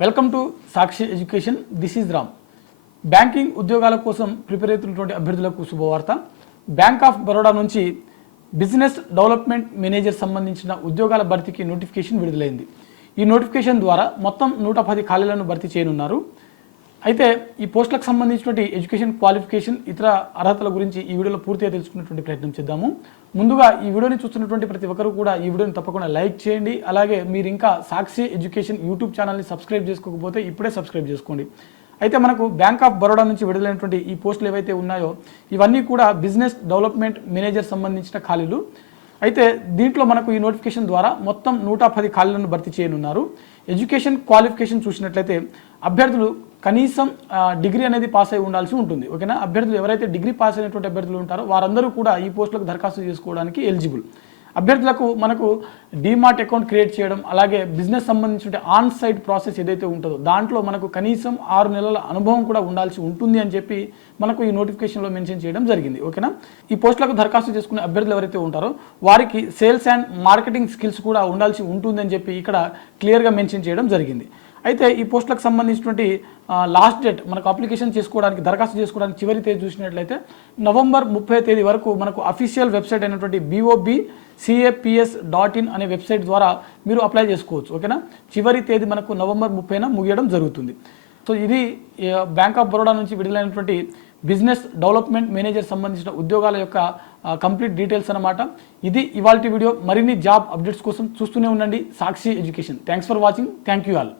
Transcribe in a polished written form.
Welcome to Sakshi education. This is Ram. Banking ఉద్యోగాల కోసం prepare అవుతున్నటువంటి అభ్యర్థులకు శుభవార్త. బ్యాంక్ ఆఫ్ బరోడా నుంచి బిజినెస్ డెవలప్మెంట్ మేనేజర్ సంబంధించిన ఉద్యోగాల భర్తీకి నోటిఫికేషన్ విడుదలైంది. ఈ నోటిఫికేషన్ ద్వారా మొత్తం 110 ఖాళీలను భర్తీ చేయనున్నారు. అయితే ఈ పోస్టులకు సంబంధించినటువంటి ఎడ్యుకేషన్ క్వాలిఫికేషన్ ఇతర అర్హతల గురించి ఈ వీడియోలో పూర్తిగా తెలుసుకునేటువంటి ప్రయత్నం చేద్దాము. ముందుగా ఈ వీడియోని చూస్తున్నటువంటి ప్రతి ఒక్కరు కూడా ఈ వీడియోని తప్పకుండా లైక్ చేయండి. అలాగే మీరు ఇంకా సాక్షి ఎడ్యుకేషన్ యూట్యూబ్ ఛానల్ని సబ్స్క్రైబ్ చేసుకోకపోతే ఇప్పుడే సబ్స్క్రైబ్ చేసుకోండి. అయితే మనకు బ్యాంక్ ఆఫ్ బరోడా నుంచి విడుదలైనటువంటి ఈ పోస్టులు ఏవైతే ఉన్నాయో ఇవన్నీ కూడా బిజినెస్ డెవలప్మెంట్ మేనేజర్ సంబంధించిన ఖాళీలు. అయితే దీంట్లో మనకు ఈ నోటిఫికేషన్ ద్వారా మొత్తం 110 ఖాళీలను భర్తీ చేయనున్నారు. ఎడ్యుకేషన్ క్వాలిఫికేషన్ చూసినట్లయితే అభ్యర్థులు కనీసం డిగ్రీ అనేది పాస్ అయి ఉండాల్సి ఉంటుంది. ఓకేనా? అభ్యర్థులు ఎవరైతే డిగ్రీ పాస్ అయినటువంటి అభ్యర్థులు ఉంటారో వారందరూ కూడా ఈ పోస్టులకు దరఖాస్తు చేసుకోవడానికి ఎలిజిబుల్. అభ్యర్థులకు మనకు డీమార్ట్ అకౌంట్ క్రియేట్ చేయడం, అలాగే బిజినెస్ సంబంధించిన ఆన్ సైట్ ప్రాసెస్ ఏదైతే ఉంటుందో దాంట్లో మనకు కనీసం 6 నెలల అనుభవం కూడా ఉండాల్సి ఉంటుంది అని చెప్పి మనకు ఈ నోటిఫికేషన్లో మెన్షన్ చేయడం జరిగింది. ఓకేనా? ఈ పోస్టులకు దరఖాస్తు చేసుకునే అభ్యర్థులు ఎవరైతే ఉంటారో వారికి సేల్స్ అండ్ మార్కెటింగ్ స్కిల్స్ కూడా ఉండాల్సి ఉంటుంది అని చెప్పి ఇక్కడ క్లియర్గా మెన్షన్ చేయడం జరిగింది. అయితే ఈ పోస్టులకు సంబంధించినటువంటి లాస్ట్ డేట్ మనకు అప్లికేషన్ చేసుకోవడానికి దరఖాస్తు చేసుకోవడానికి చివరి తేదీ చూసినట్లయితే నవంబర్ 30 వరకు మనకు అఫీషియల్ వెబ్సైట్ అయినటువంటి BOBCAPS.in అనే వెబ్సైట్ ద్వారా మీరు అప్లై చేసుకోవచ్చు. ఓకేనా? చివరి తేదీ మనకు నవంబర్ 30న ముగియడం జరుగుతుంది. సో ఇది బ్యాంక్ ఆఫ్ బరోడా నుంచి విడుదలైనటువంటి బిజినెస్ డెవలప్మెంట్ మేనేజర్ సంబంధించిన ఉద్యోగాల యొక్క కంప్లీట్ డీటెయిల్స్ అన్నమాట. ఇది ఇవాల్టి వీడియో. మరిన్ని జాబ్ అప్డేట్స్ కోసం చూస్తూనే ఉండండి Sakshi education. Thanks for watching. Thank you all.